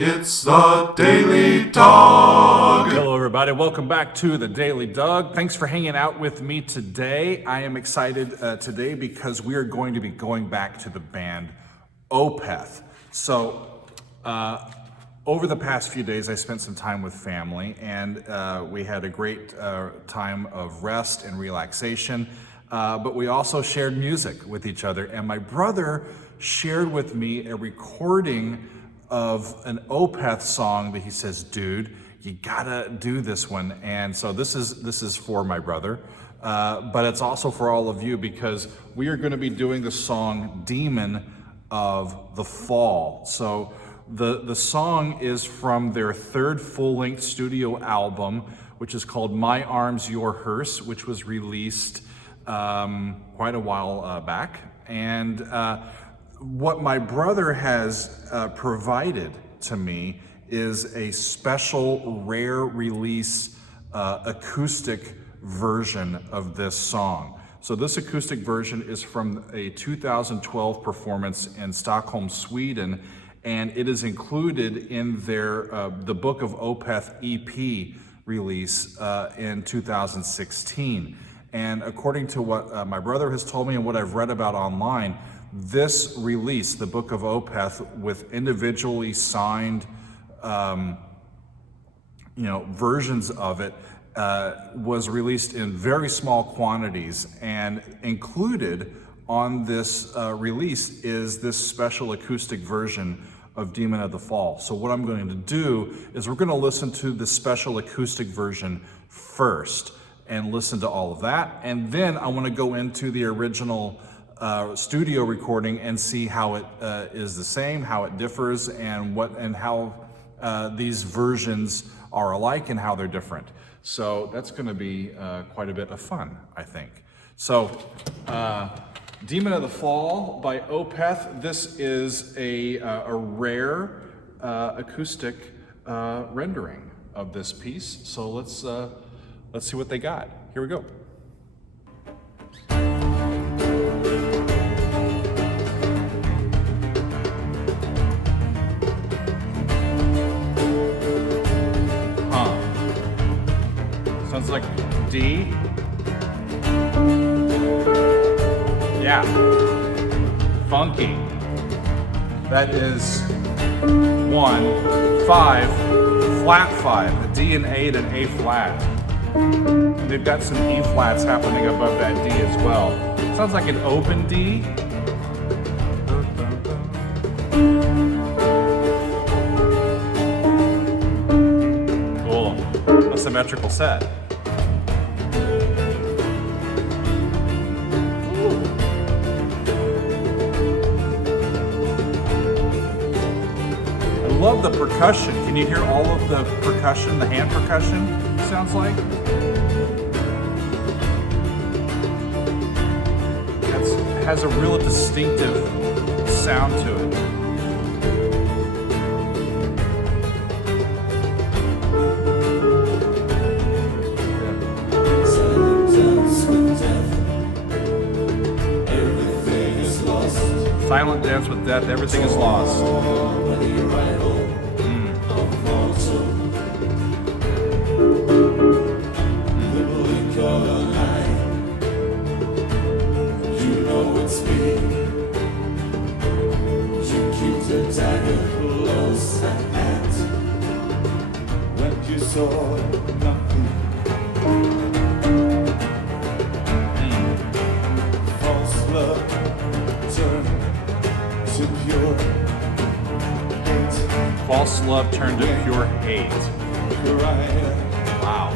It's the Daily Dog. Hello, everybody. Welcome back to the Daily Dog. Thanks for hanging out with me today. I am excited today because we are going to be going back to the band Opeth. So, over the past few days, I spent some time with family, and we had a great time of rest and relaxation. But we also shared music with each other, and my brother shared with me a recording of an Opeth song that he says, dude, you gotta do this one. And so this is for my brother, but it's also for all of you because we are gonna be doing the song Demon of the Fall. So the song is from their third full-length studio album, which is called My Arms, Your Hearse, which was released quite a while back. And what my brother has provided to me is a special rare release acoustic version of this song. So this acoustic version is from a 2012 performance in Stockholm, Sweden, and it is included in their the Book of Opeth EP release in 2016. And according to what my brother has told me and what I've read about online, this release, the Book of Opeth, with individually signed, versions of it, was released in very small quantities, and included on this release is this special acoustic version of Demon of the Fall. So what I'm going to do is we're going to listen to the special acoustic version first and listen to all of that, and then I want to go into the original studio recording and see how it is the same, how it differs, and how these versions are alike and how they're different. So that's going to be quite a bit of fun, I think. So, Demon of the Fall by Opeth. This is a rare acoustic rendering of this piece. So let's see what they got. Here we go. Sounds like D. Yeah. Funky. That is 1, 5, flat 5, a D and A and an A flat. And they've got some E flats happening above that D as well. Sounds like an open D. Cool. A symmetrical set. I love the percussion. Can you hear all of the percussion, the hand percussion, it sounds like? It has a real distinctive sound to it. Silent dance with death, everything is lost. False love turned to pure hate. Wow.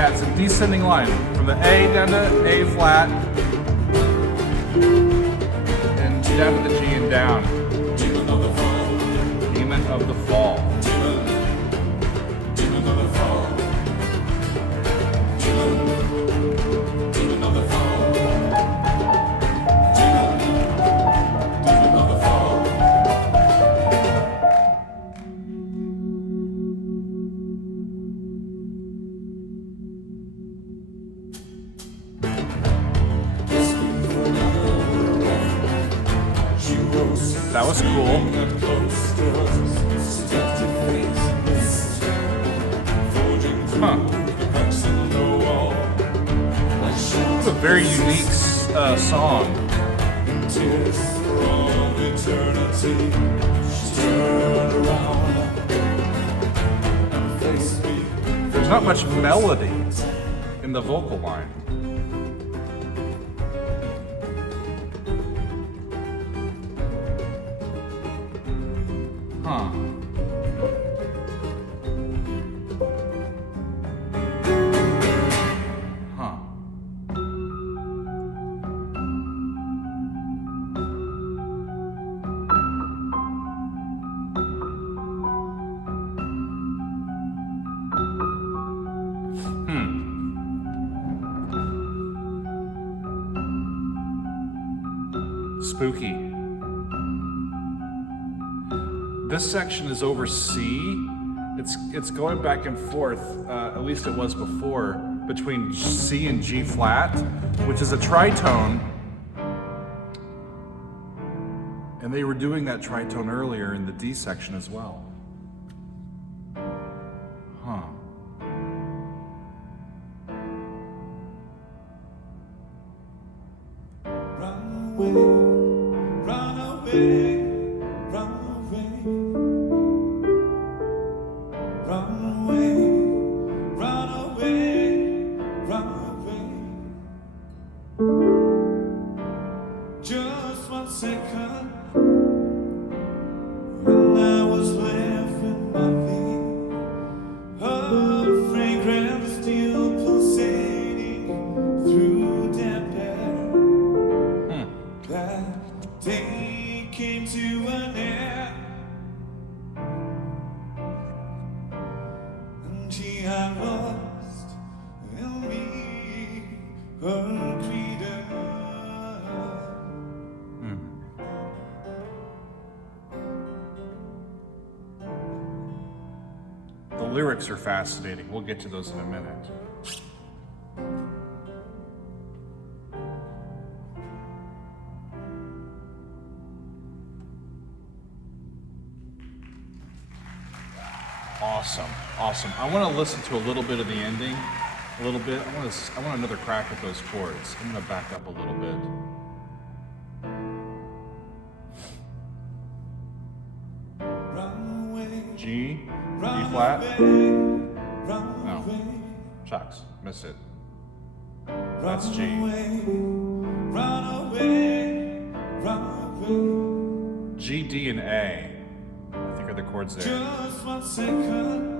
Yeah, it's a descending line from the A down to A flat, and down to the G and down. Demon of the fall. Demon of the fall. Demon of the fall. Demon of the fall. Demon of the fall. That was cool. Huh. It's a very unique song. There's not much melody in the vocal line. Huh. Huh. Spooky. This section is over C. It's going back and forth, at least it was before, between C and G flat, which is a tritone. And they were doing that tritone earlier in the D section as well. Huh. Run away, run away, run away. Run away, run away, run away. Just 1 second, when I was left with nothing, a fragrance still pulsating through damp air. That day came to an end, and she had lost in me her creator. The lyrics are fascinating. We'll get to those in a minute. Awesome, awesome. I want to listen to a little bit of the ending, a little bit. I want another crack at those chords. I'm going to back up a little bit. Run away, G, D run flat. away, run No, away, shucks, missed it. run That's G. away, run away, run away. G, D, and A. I think are the chords there. Just 1 second,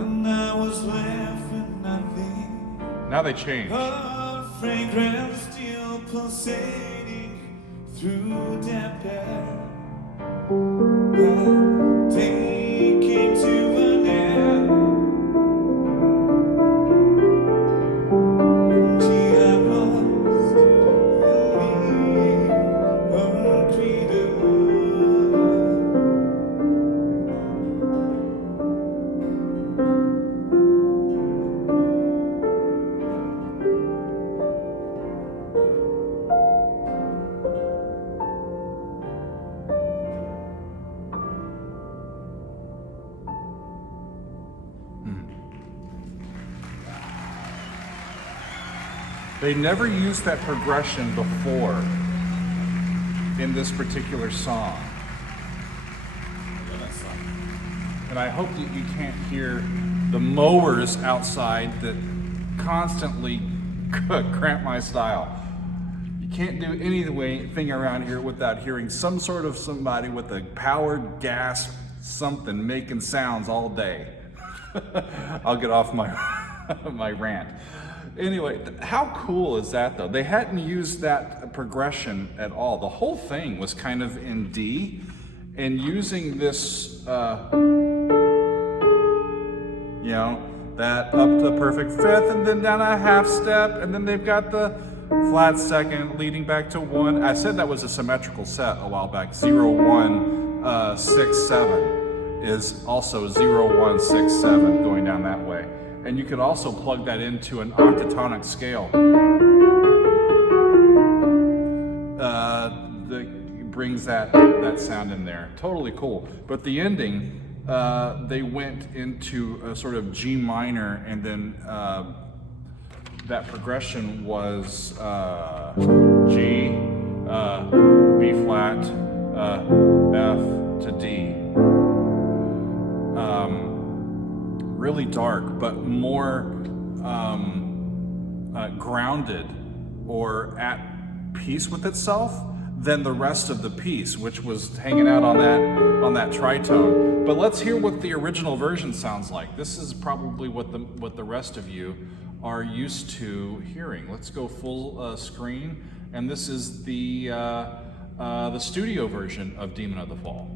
and I was left with nothing. Now they change. A fragrance still pulsating through damp air. That day came to an end, and she had lost in me her creator. They never used that progression before in this particular song. And I hope that you can't hear the mowers outside that constantly cramp my style. You can't do anything around here without hearing some sort of somebody with a powered gas something making sounds all day. I'll get off my my rant. Anyway, how cool is that though? They hadn't used that progression at all. The whole thing was kind of in D, and using this, you know, that up to perfect fifth and then down a half step, and then they've got the flat second leading back to 1. I said that was a symmetrical set a while back. 0, 1, 6, 7 is also 0, 1, 6, 7 going down that way. And you could also plug that into an octatonic scale that brings that sound in there. Totally cool. But the ending, they went into a sort of G minor, and then that progression was G, B flat, F to D. Really dark, but more grounded or at peace with itself than the rest of the piece, which was hanging out on that tritone. But let's hear what the original version sounds like. This is probably what the rest of you are used to hearing. Let's go full screen, and this is the studio version of Demon of the Fall.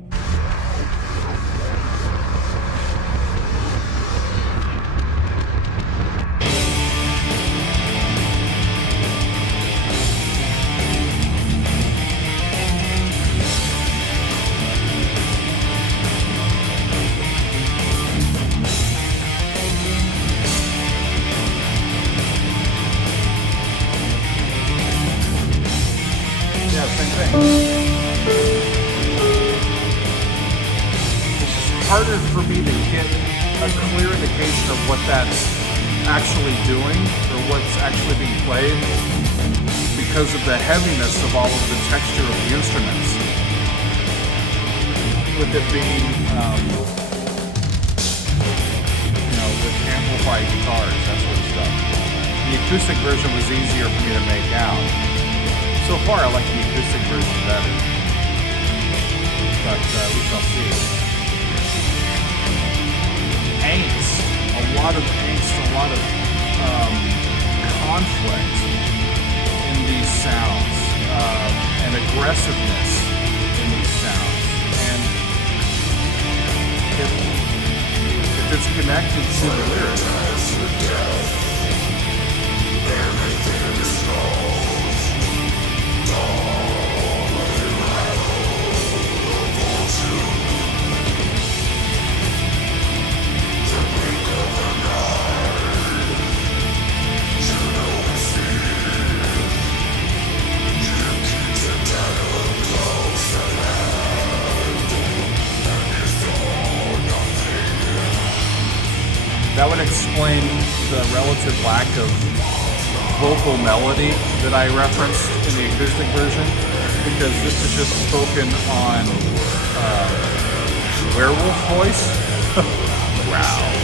Harder for me to get a clear indication of what that's actually doing or what's actually being played because of the heaviness of all of the texture of the instruments. With it being, with amplified guitars, that sort of stuff. The acoustic version was easier for me to make out. So far, I like the acoustic version better, but we shall see. Angst, a lot of conflict in these sounds, and aggressiveness in these sounds. And if it's connected to the lyrics, that would explain the relative lack of vocal melody that I referenced in the acoustic version, because this is just spoken on werewolf voice. Wow.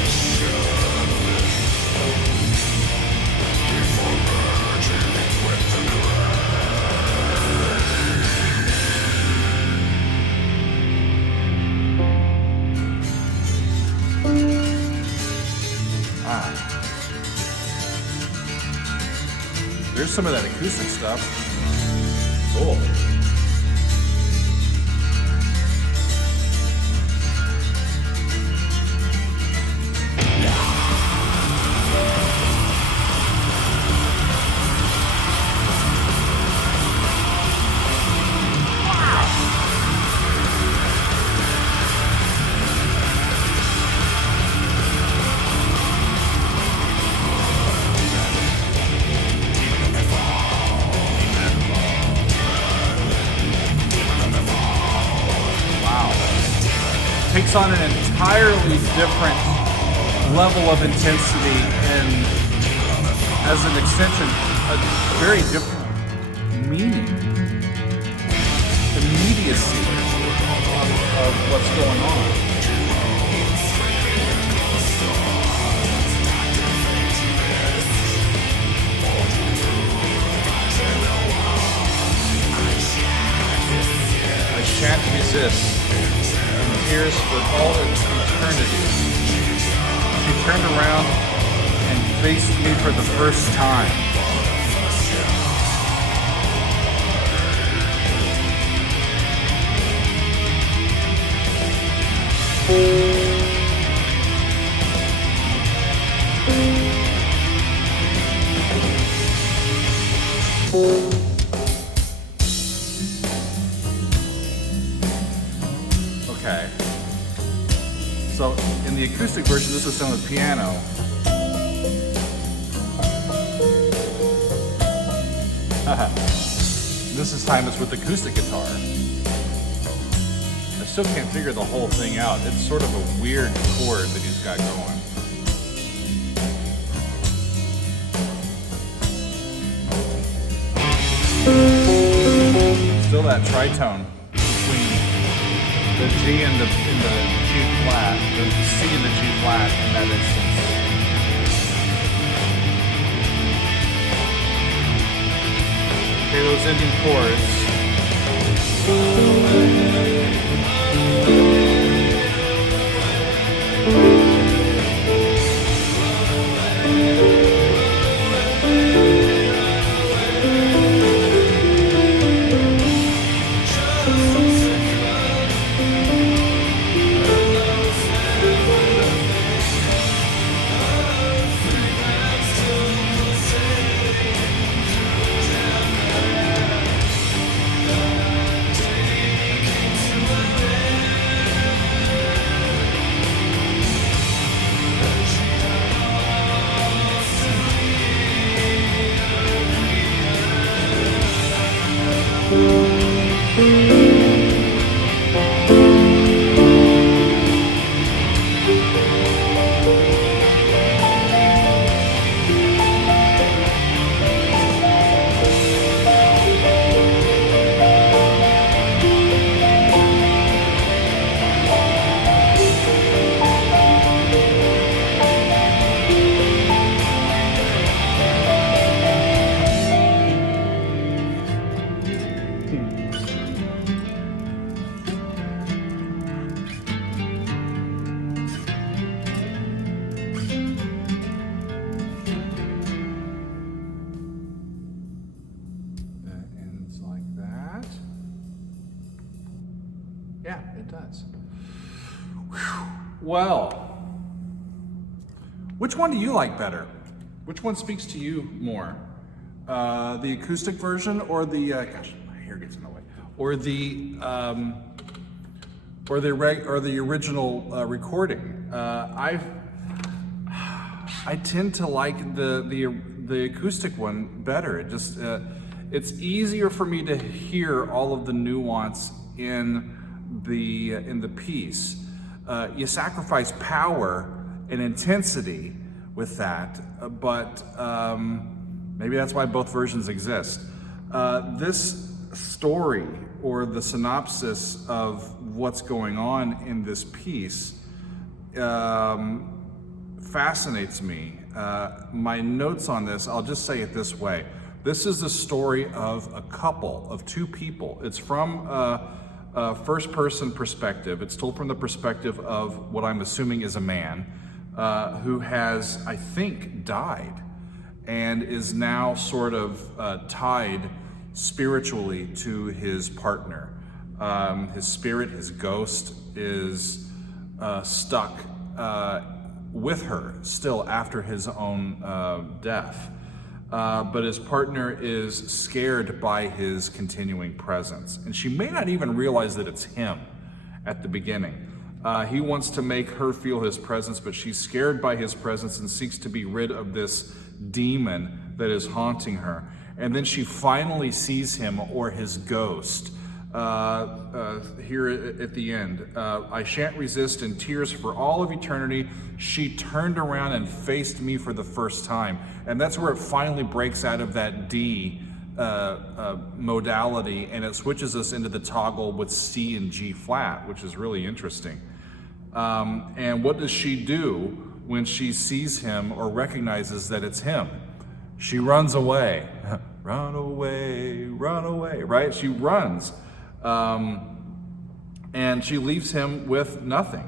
There's some of that acoustic stuff. Cool. Takes on an entirely different level of intensity, and as an extension, a very different meaning, immediacy of what's going on. I shan't resist. Tears for all eternity. she turned around and faced me for the first time. Okay. So in the acoustic version, this is done with piano. This time it's with acoustic guitar. I still can't figure the whole thing out. It's sort of a weird chord that he's got going. Still that tritone between the G and the G flat, the C and the G flat in that instance. Okay, those ending chords. Yeah, it does. Whew. Well, which one do you like better? Which one speaks to you more? The acoustic version or the, gosh, my hair gets in the way, or the original recording? I tend to like the acoustic one better. It just, it's easier for me to hear all of the nuance in the piece. You sacrifice power and intensity with that, but maybe that's why both versions exist. This story, or the synopsis of what's going on in this piece, fascinates me. My notes on this, I'll just say it this way. This is the story of a couple, of two people. It's from a first-person perspective. It's told from the perspective of what I'm assuming is a man who has, I think, died and is now sort of tied spiritually to his partner. His spirit, his ghost, is stuck with her still after his own death. But his partner is scared by his continuing presence. And she may not even realize that it's him at the beginning. He wants to make her feel his presence, but she's scared by his presence and seeks to be rid of this demon that is haunting her. And then she finally sees him, or his ghost, here at the end. I shan't resist in tears for all of eternity. She turned around and faced me for the first time. And that's where it finally breaks out of that D modality, and it switches us into the toggle with C and G flat, which is really interesting. And what does she do when she sees him or recognizes that it's him? She runs away. Run away, right? She runs. And she leaves him with nothing.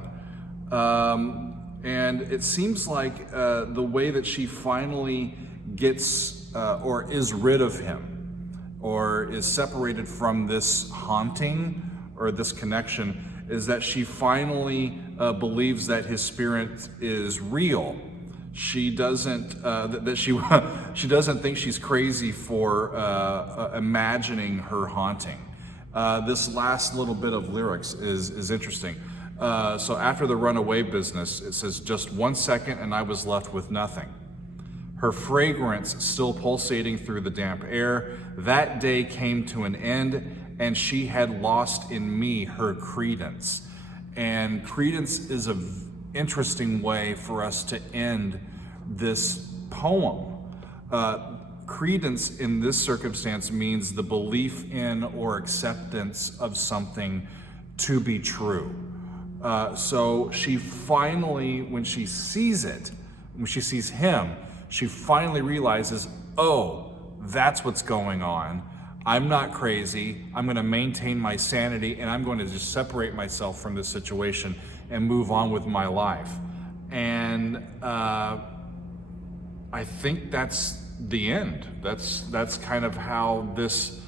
And it seems like the way that she finally gets or is rid of him, or is separated from this haunting or this connection, is that she finally believes that his spirit is real. She doesn't she doesn't think she's crazy for imagining her haunting. This last little bit of lyrics is interesting. So after the runaway business, it says, just 1 second and I was left with nothing. Her fragrance still pulsating through the damp air. That day came to an end, and she had lost in me her credence. And credence is an interesting way for us to end this poem. Credence in this circumstance means the belief in or acceptance of something to be true. So she finally, when she sees it, when she sees him, she finally realizes, oh, that's what's going on. I'm not crazy. I'm going to maintain my sanity, and I'm going to just separate myself from this situation and move on with my life. And I think that's the end. That's kind of how this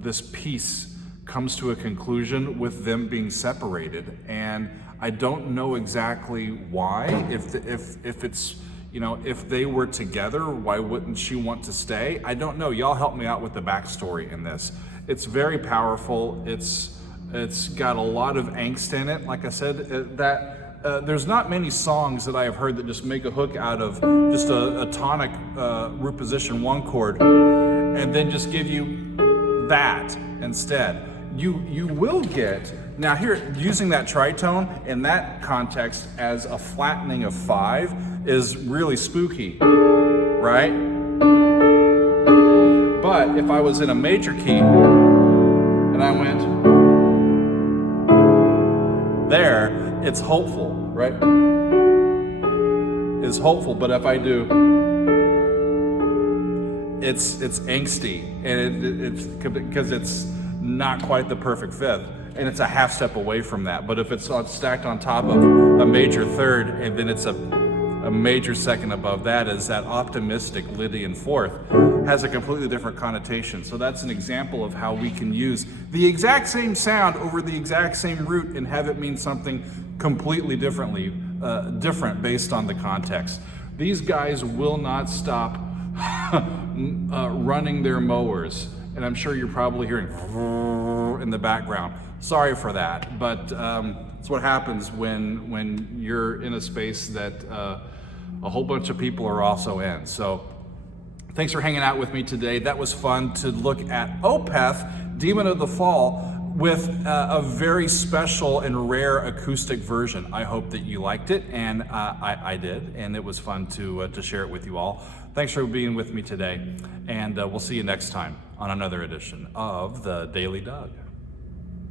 this piece comes to a conclusion with them being separated. And I don't know exactly why. If it's, you know, if they were together, why wouldn't she want to stay? I don't know. Y'all help me out with the backstory in this. It's very powerful. It's got a lot of angst in it. Like I said, there's not many songs that I have heard that just make a hook out of just a tonic root position 1 chord and then just give you that instead. You will get, now here, using that tritone in that context as a flattening of 5 is really spooky, right? But if I was in a major key and I went there, it's hopeful, right? It's hopeful, but if I do, it's angsty, and it's because it's not quite the perfect 5th, and it's a half step away from that. But if it's stacked on top of a major 3rd, and then it's a major 2nd above that, is that optimistic Lydian 4th, has a completely different connotation. So that's an example of how we can use the exact same sound over the exact same root and have it mean something completely different based on the context. These guys will not stop running their mowers. And I'm sure you're probably hearing in the background. Sorry for that, but it's what happens when you're in a space that a whole bunch of people are also in. So thanks for hanging out with me today. That was fun to look at Opeth, Demon of the Fall, with a very special and rare acoustic version. I hope that you liked it, and I did, and it was fun to share it with you all. Thanks for being with me today, and we'll see you next time on another edition of The Daily Doug.